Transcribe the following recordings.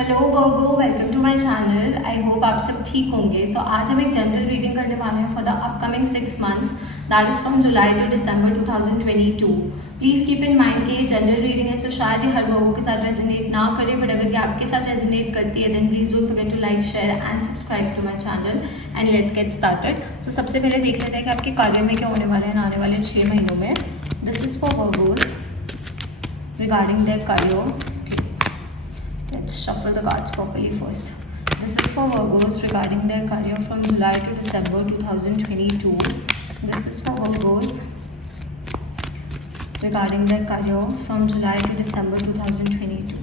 Hello Virgos, welcome to my channel. I hope आप सब ठीक होंगे। आज हम एक जनरल रीडिंग करने वाले हैं for the upcoming 6 months, that is from July to December 2022। Please keep in mind कि ये जनरल रीडिंग है, सो शायद ये हर वर्गो के साथ रेजोनेट ना करे, बट अगर ये आपके साथ रेजोनेट करती है then please don't forget to like, share and subscribe to my channel and let's get started. So सबसे पहले देख लेते हैं कि आपके कार्य में क्या होने वाला है आने वाले 6 महीनों में। This is for Virgos regarding their career. Let's shuffle the cards properly first. This is for Virgos regarding their career from July to December 2022. This is for Virgos regarding their career from July to December 2022.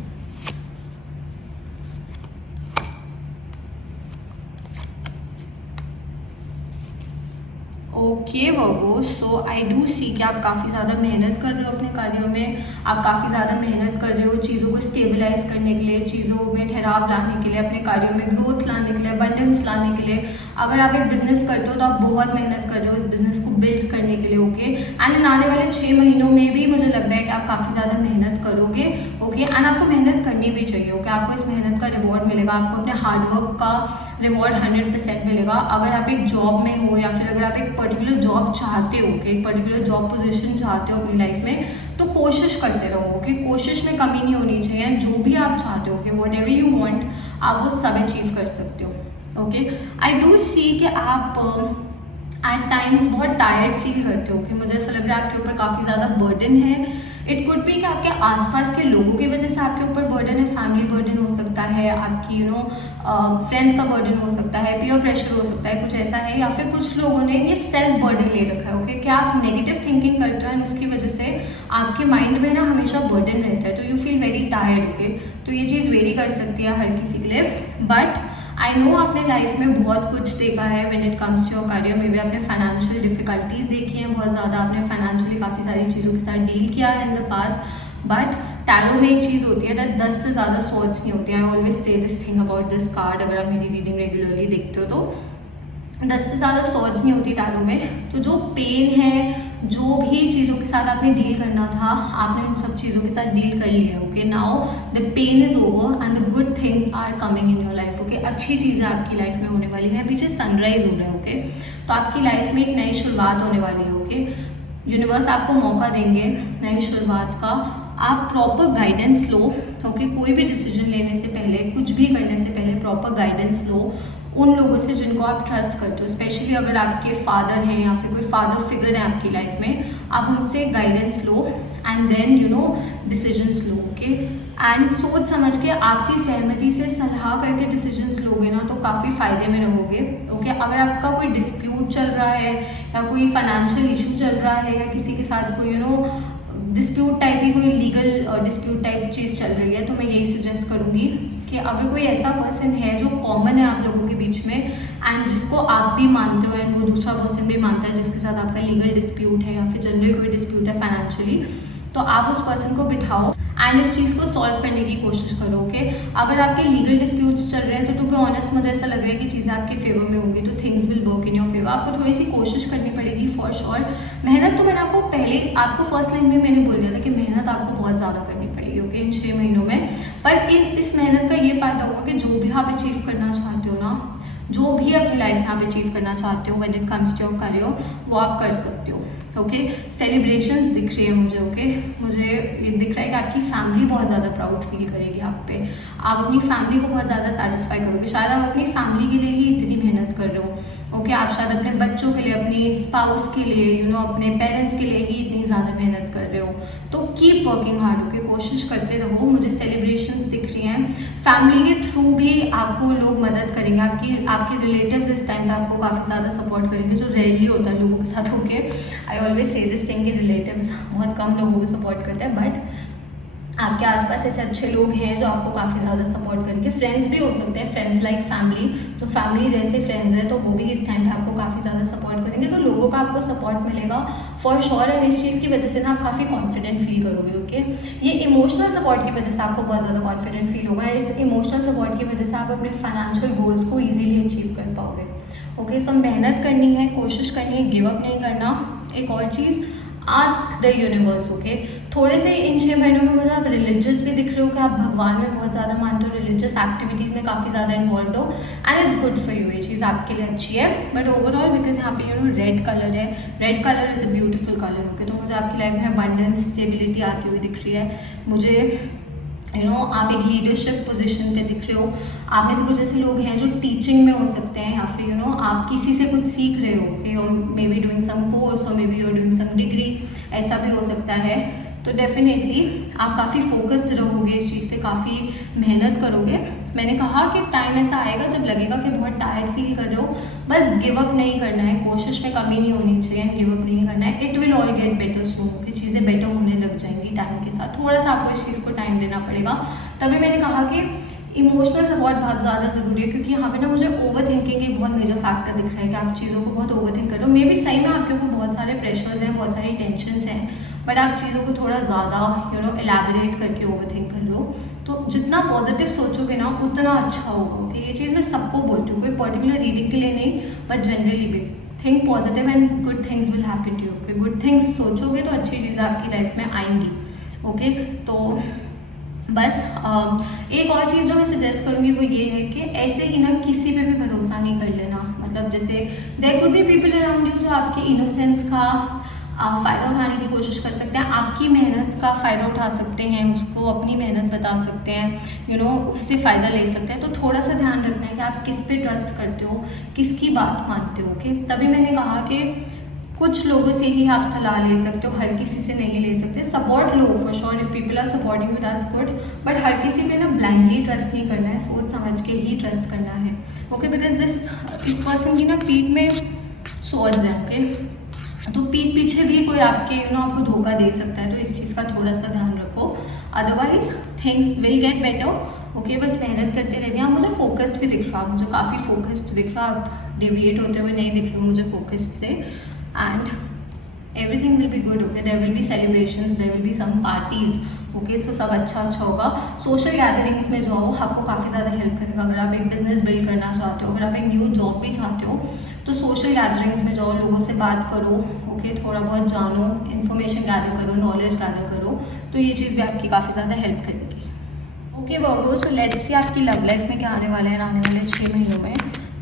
Okay Virgo, so I do see कि आप काफ़ी ज़्यादा मेहनत कर रहे हो अपने कार्यों में। आप काफ़ी ज़्यादा मेहनत कर रहे हो चीज़ों को स्टेबलाइज करने के लिए, चीज़ों में ठहराव लाने के लिए, अपने कार्यों में ग्रोथ लाने के लिए, अबंडेंस लाने के लिए। अगर आप एक बिजनेस करते हो तो आप बहुत मेहनत कर रहे हो इस बिजनेस को बिल्ड करने के लिए। ओके एंड आने वाले 6 महीनों में भी मुझे लग रहा है कि आप काफ़ी ज़्यादा मेहनत करोगे। ओके एंड आपको मेहनत करनी भी चाहिए। ओके आपको इस मेहनत का रिवॉर्ड मिलेगा, आपको अपने हार्डवर्क का रिवॉर्ड 100% मिलेगा। अगर आप एक जॉब में हो या फिर अगर आप एक पर्टिकुलर जॉब चाहते हो, एक पर्टिकुलर जॉब पोजीशन चाहते हो अपनी लाइफ में, तो कोशिश करते रहो। ओके कोशिश में कमी नहीं होनी चाहिए। जो भी आप चाहते हो, वट एवर यू वॉन्ट, आप वो सब अचीव कर सकते हो। ओके आई डू सी कि आप एट टाइम्स बहुत टायर्ड फील करते हो कि मुझे ऐसा लग रहा है आपके ऊपर काफ़ी ज़्यादा बर्डन है। इट कुड बी कि आपके आसपास के लोगों की वजह से आपके ऊपर बर्डन है, फैमिली बर्डन हो सकता है, आपकी फ्रेंड्स का बर्डन हो सकता है, पीयर प्रेशर हो सकता है, कुछ ऐसा है। या फिर कुछ लोगों ने ये सेल्फ बर्डन ले रखा है। ओके क्या आप नेगेटिव थिंकिंग करते हो एंड उसकी वजह से आपके माइंड में हमेशा बर्डन रहता है, तो you feel very tired. Okay तो ये चीज़ वेरी कर सकती है हर किसी के लिए, बट आई नो आपने लाइफ में बहुत कुछ देखा है when it comes to your career में भी। आपने फाइनेंशियल डिफिकल्टीज देखी हैं बहुत ज़्यादा, आपने फाइनेंशियली काफ़ी सारी चीज़ों के साथ डील किया है इन द पास्ट। बट टैरो में एक चीज़ होती है दैट 10 से ज़्यादा सॉर्ड्स नहीं होती है। I always say this thing about this card. अगर आप मेरी रीडिंग रेगुलरली देखते हो तो 10 से ज़्यादा सॉर्ड्स नहीं होती टैरो में। तो जो पेन है, जो भी चीज़ों के साथ आपने डील करना था, आपने उन सब चीज़ों के साथ डील कर लिया। Okay now the pain is over and the good things are coming in your life. Okay अच्छी चीज़ें आपकी लाइफ में होने वाली है। पीछे सनराइज हो रहा है। ओके तो आपकी लाइफ में एक नई शुरुआत होने वाली है। ओके यूनिवर्स आपको मौका देंगे नई शुरुआत का। आप प्रॉपर गाइडेंस लो। ओके कोई भी डिसीजन लेने से पहले, कुछ भी करने से पहले प्रॉपर गाइडेंस लो उन लोगों से जिनको आप ट्रस्ट करते हो। स्पेशली अगर आपके फादर हैं या फिर कोई फादर फिगर है आपकी लाइफ में, आप उनसे गाइडेंस लो एंड देन डिसीजंस लो। ओके एंड सोच समझ के आपसी सहमति से सलाह करके डिसीजंस लोगे ना तो काफ़ी फ़ायदे में रहोगे। ओके अगर आपका कोई डिस्प्यूट चल रहा है या कोई फाइनेंशियल इशू चल रहा है या किसी के साथ कोई डिस्प्यूट टाइप की कोई लीगल डिस्प्यूट टाइप चीज़ चल रही है, तो मैं यही सजेस्ट करूँगी कि अगर कोई ऐसा पर्सन है जो कॉमन है आप लोगों के बीच में एंड जिसको आप भी मानते हो एंड वो दूसरा पर्सन भी मानता है, जिसके साथ आपका लीगल डिस्प्यूट है या फिर जनरल कोई डिस्प्यूट है फाइनेंशियली, तो आप उस पर्सन को बिठाओ एंड इस चीज़ को सॉल्व करने की कोशिश करो। ओके अगर आपके लीगल डिस्प्यूट्स चल रहे हैं तो टू बी ऑनेस्ट मुझे ऐसा लग रहा है कि चीज़ें आपके फेवर में होंगी, तो things will work in your favour. आपको थोड़ी सी कोशिश करनी पड़ेगी फॉर श्योर। मेहनत तो मैंने आपको पहले आपको फर्स्ट लाइन में मैंने बोल दिया था कि मेहनत आपको बहुत ज़्यादा करनी पड़ेगी। ओके इन 6 महीनों में, पर इस मेहनत का ये फ़ायदा होगा कि जो भी आप अचीव करना चाहते हो ना, जो भी अपनी लाइफ में आप अचीव करना चाहते हो when it comes to your career, वो आप कर सकते हो। ओके सेलिब्रेशंस दिख रही है मुझे। ओके मुझे ये दिख रहा है कि आपकी फैमिली बहुत ज़्यादा प्राउड फील करेगी आप पे। आप अपनी फैमिली को बहुत ज़्यादा सेटिस्फाई करोगे। शायद आप अपनी फैमिली के लिए ही इतनी मेहनत कर रहे हो। ओके आप शायद अपने बच्चों के लिए, अपनी स्पाउस के लिए, अपने पेरेंट्स के लिए ही इतनी ज़्यादा मेहनत कर रहे हो। तो कीप वर्किंग हार्ड। ओके कोशिश करते रहो। मुझे सेलिब्रेशंस दिख रही हैं। फैमिली के थ्रू भी आपको लोग मदद करेंगे। आपके रिलेटिव्स इस टाइम पे आपको काफ़ी ज़्यादा सपोर्ट करेंगे, जो रेयरली होता है लोगों के साथ। Okay I always say this thing कि रिलेटिव्स बहुत कम लोगों को सपोर्ट करते हैं, बट आपके आसपास ऐसे अच्छे लोग हैं जो आपको काफ़ी ज़्यादा सपोर्ट करेंगे। फ्रेंड्स भी हो सकते हैं, फ्रेंड्स लाइक फैमिली, जो फैमिली जैसे फ्रेंड्स हैं तो वो भी इस टाइम पे आपको काफ़ी ज़्यादा सपोर्ट करेंगे। तो लोगों का आपको सपोर्ट मिलेगा फॉर श्योर एंड इस चीज़ की वजह से ना आप काफ़ी कॉन्फिडेंट फील करोगे। ओके ये इमोशनल सपोर्ट की वजह से आपको बहुत ज़्यादा कॉन्फिडेंट फील होगा। इस इमोशनल सपोर्ट की वजह से आप अपने फाइनेंशियल गोल्स को ईजिली अचीव कर पाओगे। ओके सो मेहनत करनी है, कोशिश करनी है, गिव अप नहीं करना। एक और चीज़, आस्क द यूनिवर्स। ओके थोड़े से इन 6 महीनों में मुझे आप रिलीजियस भी दिख रहे हो कि आप भगवान में बहुत ज़्यादा मानते हो, रिलीजियस एक्टिविटीज़ में काफ़ी ज़्यादा इन्वॉल्व हो, and it's good for you, ये चीज़ आपके लिए अच्छी है। बट ओवरऑल बिकॉज यहाँ पे रेड कलर है, red colour is a beautiful colour, okay. तो मुझे आपकी लाइफ में अबंडेंस, स्टेबिलिटी आती हुई दिख रही है मुझे। आप एक लीडरशिप पोजीशन पे दिख रहे हो। आप में से कुछ ऐसे लोग हैं जो टीचिंग में हो सकते हैं, या फिर आप किसी से कुछ सीख रहे हो, कि you may be doing some course और may be you are doing some degree, ऐसा भी हो सकता है। तो डेफिनेटली आप काफ़ी फोकस्ड रहोगे इस चीज़ पे, काफ़ी मेहनत करोगे। मैंने कहा कि टाइम ऐसा आएगा जब लगेगा कि बहुत टायर्ड फील कर रहे हो, बस गिव अप नहीं करना है, कोशिश में कमी नहीं होनी चाहिए, गिव अप नहीं करना है। It will all get better soon, कि चीज़ें बेटर होने लग जाएंगी टाइम के साथ। थोड़ा सा आपको इस चीज़ को टाइम देना पड़ेगा। तभी मैंने कहा कि इमोशनल सपोर्ट बहुत ज़्यादा ज़रूरी है, क्योंकि यहाँ पे ना मुझे ओवर थिंकिंग एक बहुत मेजर फैक्टर दिख रहा है कि आप चीज़ों को बहुत ओवर थिंक कर रहे हो। मे बी सही में आपके ऊपर बहुत सारे प्रेशर्स हैं, बहुत सारी टेंशन्स हैं, बट आप चीज़ों को थोड़ा ज़्यादा एलैबोरेट करके ओवर थिंक कर लो। तो जितना पॉजिटिव सोचोगे ना उतना अच्छा होगा, कि ये चीज़ मैं सबको बोलती हूँ, कोई पर्टिकुलर रीडिंग के लिए नहीं, बट जनरली भी think positive and good things will happen to you. Good things सोचोगे तो अच्छी चीज़ें आपकी लाइफ में आएंगी, ओके। तो बस एक और चीज़ जो मैं सजेस्ट करूँगी वो ये है कि ऐसे ही ना किसी पे भी भरोसा नहीं कर लेना। मतलब जैसे there could be people around you जो आपकी इनोसेंस का फ़ायदा उठाने की कोशिश कर सकते हैं, आपकी मेहनत का फ़ायदा उठा सकते हैं, उसको अपनी मेहनत बता सकते हैं, उससे फ़ायदा ले सकते हैं। तो थोड़ा सा ध्यान रखना है कि आप किस पे ट्रस्ट करते हो, किसकी बात मानते हो, ओके। तभी मैंने कहा कि कुछ लोगों से ही आप सलाह ले सकते हो, हर किसी से नहीं ले सकते। सपोर्ट लो for sure, if people are supporting you that's good, but हर किसी पे ना ब्लाइंडली ट्रस्ट नहीं करना है, सोच समझ के ही ट्रस्ट करना है, ओके। बिकॉज इस पर्सन की ना पीठ में सॉर्ड्स हैं, ओके। तो पीठ पीछे भी कोई आपके आपको धोखा दे सकता है, तो इस चीज़ का थोड़ा सा ध्यान रखो। Otherwise things will get better, okay. बस मेहनत करते रहिए। आप मुझे फोकस्ड भी दिख रहा है, मुझे काफ़ी फोकस्ड दिख रहा, आप डिविएट होते हुए नहीं दिख रहे हो मुझे फोकस्ड से, and everything will be good, okay। there will be celebrations, there will be some parties, okay। so सब अच्छा होगा। सोशल गैदरिंग्स में जाओ, आपको काफ़ी ज़्यादा हेल्प करेगा। अगर आप एक बिजनेस बिल्ड करना चाहते हो, अगर आप एक न्यू जॉब भी चाहते हो, तो सोशल गैदरिंग्स में जाओ, लोगों से बात करो, ओके। थोड़ा बहुत जानो, इन्फॉर्मेशन गैदर करो, नॉलेज गैदर करो, तो ये चीज़ भी आपकी काफ़ी ज़्यादा हेल्प करेगी, okay. Virgo, so let's see आपकी लव लाइफ में क्या आने वाला है आने वाले 6 महीनों में।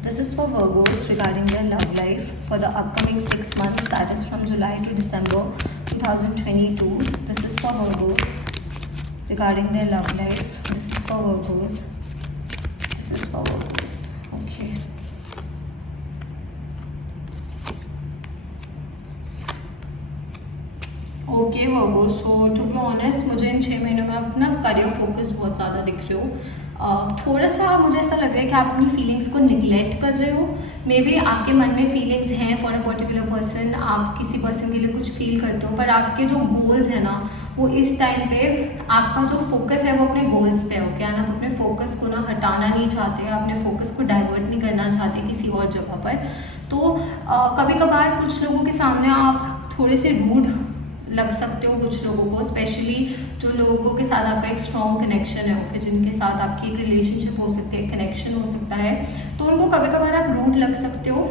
This is for Virgos regarding their love life for the upcoming 6 months, that is from July to December 2022. This is for Virgos regarding their love life. This is for Virgos. This is for Virgos. Okay. Okay Virgo, so to be honest मुझे इन 6 महीनों में अपना career focus बहुत ज़्यादा दिख रहे हो। थोड़ा सा मुझे ऐसा लग रहा है कि आप अपनी फीलिंग्स को निगलेक्ट कर रहे हो। मे बी आपके मन में फीलिंग्स हैं फॉर अ पर्टिकुलर पर्सन, आप किसी पर्सन के लिए कुछ फील करते हो, पर आपके जो गोल्स हैं ना वो इस टाइम पे आपका जो फोकस है वो अपने गोल्स पे हो क्या, आप अपने फोकस को ना हटाना नहीं चाहते, अपने फोकस को डाइवर्ट नहीं करना चाहते किसी और जगह पर। तो कभी कभार कुछ लोगों के सामने आप थोड़े से रूड लग सकते हो, कुछ लोगों को, स्पेशली जो लोगों के साथ आपका एक स्ट्रॉन्ग कनेक्शन है, ओके, जिनके साथ आपकी एक रिलेशनशिप हो सकती है, कनेक्शन हो सकता है, तो उनको कभी कभार आप रूड लग सकते हो।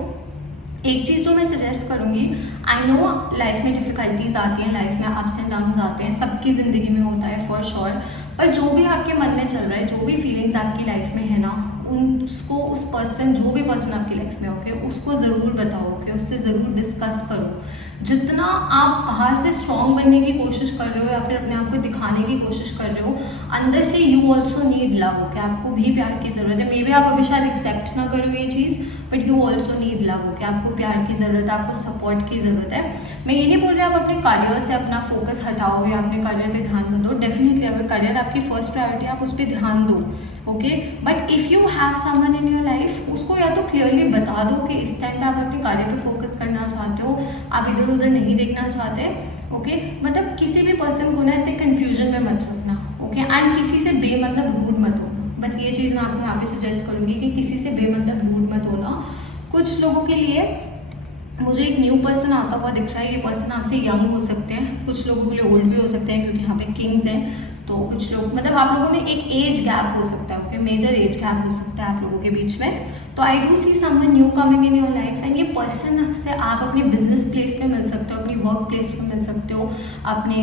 एक चीज़ तो मैं सजेस्ट करूँगी, आई नो लाइफ में डिफ़िकल्टीज आती हैं, लाइफ में अप्स एंड डाउन्स आते हैं, सबकी ज़िंदगी में होता है फॉर श्योर, पर जो भी आपके मन में चल रहा है, जो भी फीलिंग्स आपकी लाइफ में है ना, उसको उस पर्सन, जो भी पर्सन आपकी लाइफ में होके, उसको ज़रूर बताओ, ओके, उससे ज़रूर डिस्कस करो। जितना आप बाहर से स्ट्रॉन्ग बनने की कोशिश कर रहे हो या फिर अपने आप को दिखाने की कोशिश कर रहे हो, अंदर से you also need love, okay, आपको भी प्यार की ज़रूरत है। मे बी आप अभी शायद एक्सेप्ट ना करो ये चीज़, but you also need love, okay, आपको प्यार की ज़रूरत है, आपको सपोर्ट की ज़रूरत है। मैं ये नहीं बोल रही आप अपने करियर से अपना फोकस हटाओ या अपने करियर पे ध्यान मत दो, डेफिनेटली अगर करियर आपकी फर्स्ट प्रायोरिटी, आप उस पर ध्यान दो, okay. But if you have someone in your life, उसको या तो क्लियरली बता दो कि इस टाइम पे आप अपने कार्य पे फोकस करना चाहते हो, आप इधर उधर नहीं देखना चाहते, ओके। मतलब किसी भी पर्सन को ना ऐसे कन्फ्यूजन में मत रखना, ओके, एंड किसी से बेमतलब रूड मत होना। बस ये चीज़ मैं आपको यहाँ पे सजेस्ट करूँगी कि किसी से बेमतलब रूड मत होना। कुछ लोगों के लिए मुझे एक न्यू पर्सन आता हुआ दिख रहा है, ये पर्सन आपसे यंग हो सकते हैं, कुछ लोगों के लिए ओल्ड भी हो सकते हैं, क्योंकि यहाँ पे किंग्स हैं, तो कुछ लोग मतलब आप लोगों में एक एज गैप हो सकता है, ओके, मेजर एज गैप हो सकता है आप लोगों के बीच में। तो आई do see someone new coming in your life, and ये पर्सन से आप अपने बिजनेस प्लेस पे मिल सकते हो, अपनी वर्क प्लेस पे मिल सकते हो, अपने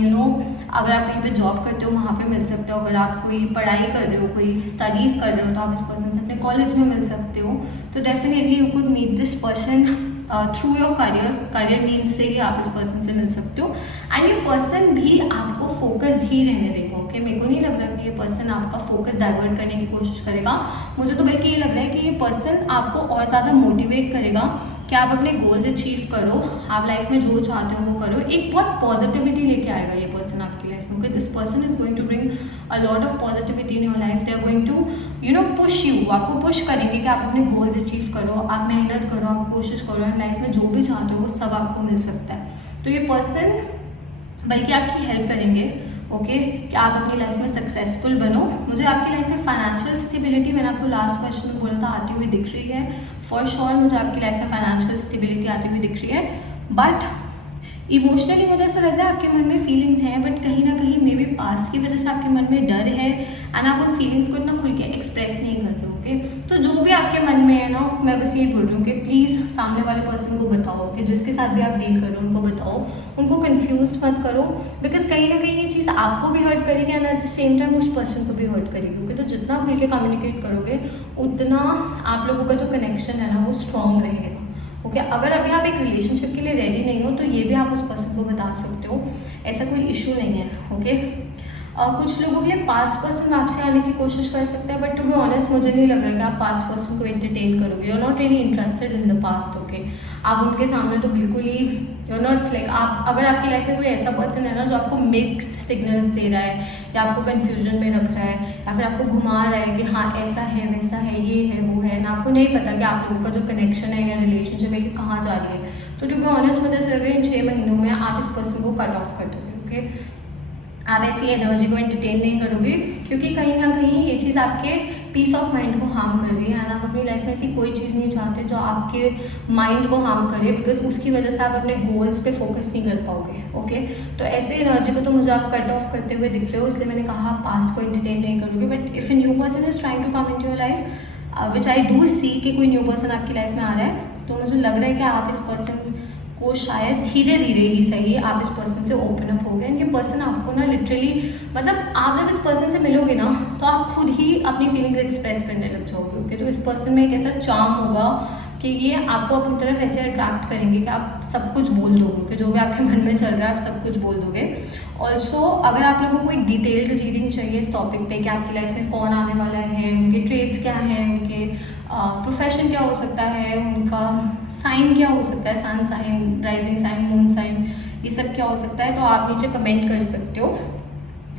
अगर आप कहीं पे जॉब करते हो वहाँ पे मिल सकते हो, अगर आप कोई पढ़ाई कर रहे हो, कोई स्टडीज़ कर रहे हो, तो आप इस पर्सन से अपने कॉलेज में मिल सकते हो। तो definitely you could meet this person through your career means से ही आप इस पर्सन से मिल सकते हो। एंड ये पर्सन भी आपको फोकस्ड ही रहने देगा, ओके। मेरे को नहीं लग रहा कि ये पर्सन आपका फोकस डाइवर्ट करने की कोशिश करेगा, मुझे तो बल्कि ये लग रहा है कि ये पर्सन आपको और ज़्यादा मोटिवेट करेगा कि आप अपने गोल्स अचीव करो, आप लाइफ में जो चाहते हो वो करो। एक बहुत पॉजिटिविटी लेके आएगा ये पर्सन आपकी लाइफ में, okay. This person is going to bring a lot of positivity in your life. They are going to push you, आपको पुश करेंगे कि आप अपने गोल्स अचीव करो, आप मेहनत करो, आप कोशिश करो, एंड लाइफ में जो भी चाहते हो वो सब आपको मिल सकता है। तो ये पर्सन बल्कि आपकी हेल्प करेंगे, ओके, कि आप अपनी लाइफ में सक्सेसफुल बनो। मुझे आपकी लाइफ में फाइनेंशियल स्टेबिलिटी, मैंने आपको लास्ट क्वेश्चन में बोला था, आती हुई दिख रही है फॉर श्योर। मुझे आपकी लाइफ में फाइनेंशियल स्टेबिलिटी आती हुई दिख रही है, बट इमोशनली मुझे ऐसा लग रहा है आपके मन में फीलिंग्स हैं, बट कहीं ना कहीं मे बी पास्ट की वजह से आपके मन में डर है, एंड आप उन फीलिंग्स को इतना खुल के एक्सप्रेस नहीं कर रहे हो, ओके। तो जो भी आपके मन में है ना, मैं बस यही बोल रही हूँ कि प्लीज़ सामने वाले पर्सन को बताओ, कि जिसके साथ भी आप डील कर रहे हो उनको बताओ, उनको कन्फ्यूज मत करो, बिकॉज कहीं ना कहीं ये चीज़ आपको भी हर्ट करेगी and at the same time उस पर्सन को भी हर्ट करेगी, ओके। तो जितना खुल के कम्युनिकेट करोगे उतना आप लोगों का जो कनेक्शन है ना वो स्ट्रॉन्ग रहेगा, ओके। अगर अभी आप एक रिलेशनशिप के लिए रेडी नहीं हो तो ये भी आप उस पर्सन को बता सकते हो, ऐसा कोई इशू नहीं है, ओके। कुछ लोगों के लिए पास्ट पर्सन आपसे आने की कोशिश कर सकता है, बट टू बी ऑनेस्ट मुझे नहीं लग रहा है कि आप पास्ट पर्सन को एंटरटेन करोगे। You are not really interested in the past, okay. आप उनके सामने तो बिल्कुल ही यू आर नॉट लाइक, आप अगर आपकी लाइफ में कोई ऐसा पर्सन है ना जो आपको मिक्स्ड सिग्नल्स दे रहा है, या आपको कन्फ्यूजन में रख रहा है, या फिर आपको घुमा रहा है कि हाँ ऐसा है वैसा है, ये है वो है, ना आपको नहीं पता कि आप लोगों का जो कनेक्शन है या रिलेशनशिप है कि कहाँ जा रही है, तो टू बी ऑनेस्ट मुझे लग रहा है इन 6 महीनों में आप इस पर्सन को कट ऑफ कर दोगे, ओके। आप ऐसी एनर्जी को एंटरटेन नहीं करोगे, क्योंकि कहीं ना कहीं ये चीज़ आपके पीस ऑफ माइंड को हार्म कर रही है, एंड आप अपनी लाइफ में ऐसी कोई चीज़ नहीं चाहते जो आपके माइंड को हार्म करे, बिकॉज उसकी वजह से आप अपने गोल्स पे फोकस नहीं कर पाओगे, ओके। तो ऐसे एनर्जी को तो मुझे आप कट ऑफ करते हुए दिख रहे हो, इसलिए मैंने कहा आप पास्ट को एंटरटेन नहीं करोगे। But if a new person is trying to come in your life, which I do see कि कोई न्यू पर्सन आपकी लाइफ में आ रहा है, तो मुझे लग रहा है कि आप इस पर्सन को शायद धीरे धीरे ही सही आप इस पर्सन से ओपन अप हो गए। ये पर्सन आपको ना लिटरली, मतलब आप जब इस पर्सन से मिलोगे ना तो आप खुद ही अपनी फीलिंग्स एक्सप्रेस करने लग जाओगे, ओके। तो इस पर्सन में एक ऐसा चार्म होगा कि ये आपको अपनी तरफ ऐसे अट्रैक्ट करेंगे कि आप सब कुछ बोल दोगे, कि जो भी आपके मन में चल रहा है आप सब कुछ बोल दोगे। ऑल्सो अगर आप लोगों को एक डिटेल्ड रीडिंग चाहिए इस टॉपिक पे कि आपकी लाइफ में कौन आने वाला है, उनके ट्रेड्स क्या हैं, उनके प्रोफेशन क्या हो सकता है, उनका साइन क्या हो सकता है, sun sign, rising sign, moon sign, ये सब क्या हो सकता है, तो आप नीचे कमेंट कर सकते हो।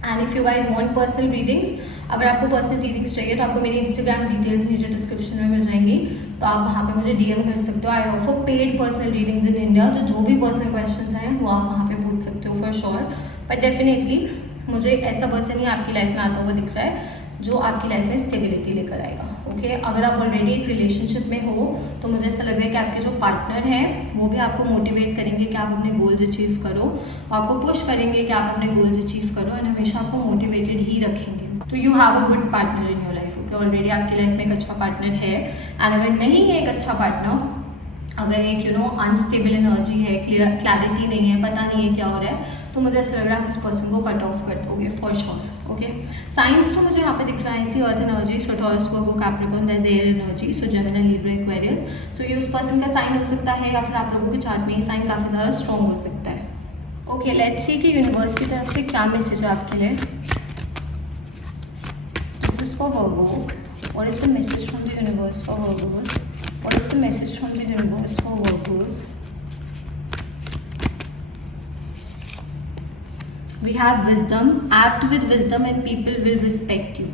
And if you guys want personal readings, अगर आपको पर्सनल रीडिंग्स चाहिए तो आपको मेरी इंस्टाग्राम डिटेल्स नीचे डिस्क्रिप्शन में मिल जाएंगी, तो आप वहाँ पे मुझे डीएम कर सकते हो। I offer paid personal readings in India, तो जो भी पर्सनल क्वेश्चंस हैं वो आप वहाँ पे पूछ सकते हो फॉर श्योर। बट डेफिनेटली मुझे एक ऐसा पर्सन ही आपकी लाइफ में आता हुआ दिख रहा है जो आपकी लाइफ में स्टेबिलिटी लेकर आएगा, ओके। अगर आप ऑलरेडी एक रिलेशनशिप में हो तो मुझे ऐसा लग रहा है कि आपके जो पार्टनर हैं वो भी आपको मोटिवेट करेंगे कि आप अपने गोल्स अचीव करो, आपको पुश करेंगे कि आप अपने गोल्स अचीव करो, एंड हमेशा आपको मोटिवेटेड ही रखेंगे। तो you have a good partner in your life, okay. Already आपकी लाइफ में एक अच्छा पार्टनर है, एंड अगर नहीं है एक अच्छा पार्टनर, अगर एक अनस्टेबल एनर्जी है, क्लैरिटी नहीं है, पता नहीं है क्या हो रहा है, तो मुझे ऐसा लग रहा है आप इस पर्सन को कट ऑफ कर दोगे फॉर श्योर, ओके। साइंस तो मुझे यहाँ पे दिख रहा है, इसी earth energy, so Taurus, Virgo, Capricorn, that's air energy, so Gemini, Libra, Aquarius. So ये उस पर्सन का साइन हो सकता है, या फिर आप लोगों के चार्ट में ये साइन काफ़ी ज़्यादा स्ट्रॉन्ग हो सकता है, ओके। लेट्स सी कि यूनिवर्स की तरफ से क्या मैसेज है आपके लिए। This is for Virgo, what is the message from the universe for Virgo's? What is the message from the universe for Virgos? We have wisdom. Act with wisdom and people will respect you.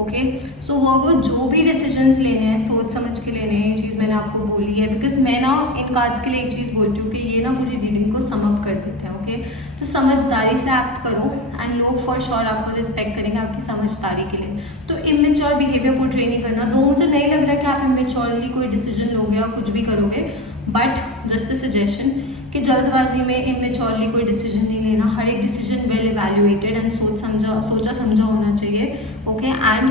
Okay, so Virgo जो भी decisions लेने हैं सोच समझ के लेने हैं, ये चीज़ मैंने आपको बोली है, बिकॉज मैं ना इन कार्ड्स के लिए एक चीज़ बोलती हूँ कि ये ना पूरी रीडिंग को सम अप कर देते हैं, ओके। तो समझदारी से एक्ट करो, एंड लोग फॉर श्योर आपको रिस्पेक्ट करेंगे आपकी समझदारी के लिए। तो इमेच्योर बिहेवियर पोर्ट्रे नहीं करना, दो मुझे नहीं लग रहा कि आप इमेच्योरली कोई डिसीजन लोगे और कुछ भी करोगे, बट जस्ट अ सजेशन कि जल्दबाजी में इमेच्योरली कोई डिसीजन नहीं लेना, हर एक डिसीजन वेल इवैल्यूएटेड एंड सोचा समझा होना चाहिए। ओके, एंड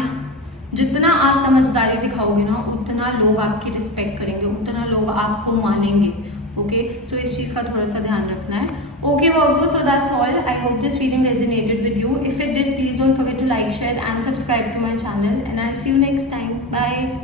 जितना आप समझदारी दिखाओगे ना उतना लोग आपकी रिस्पेक्ट करेंगे, उतना लोग आपको मानेंगे। ओके, सो इस चीज़ का थोड़ा सा ध्यान रखना है। Okay Virgo, so that's all. I hope this reading resonated with you. If it did, please don't forget to like, share and subscribe to my channel, and I'll see you next time. Bye.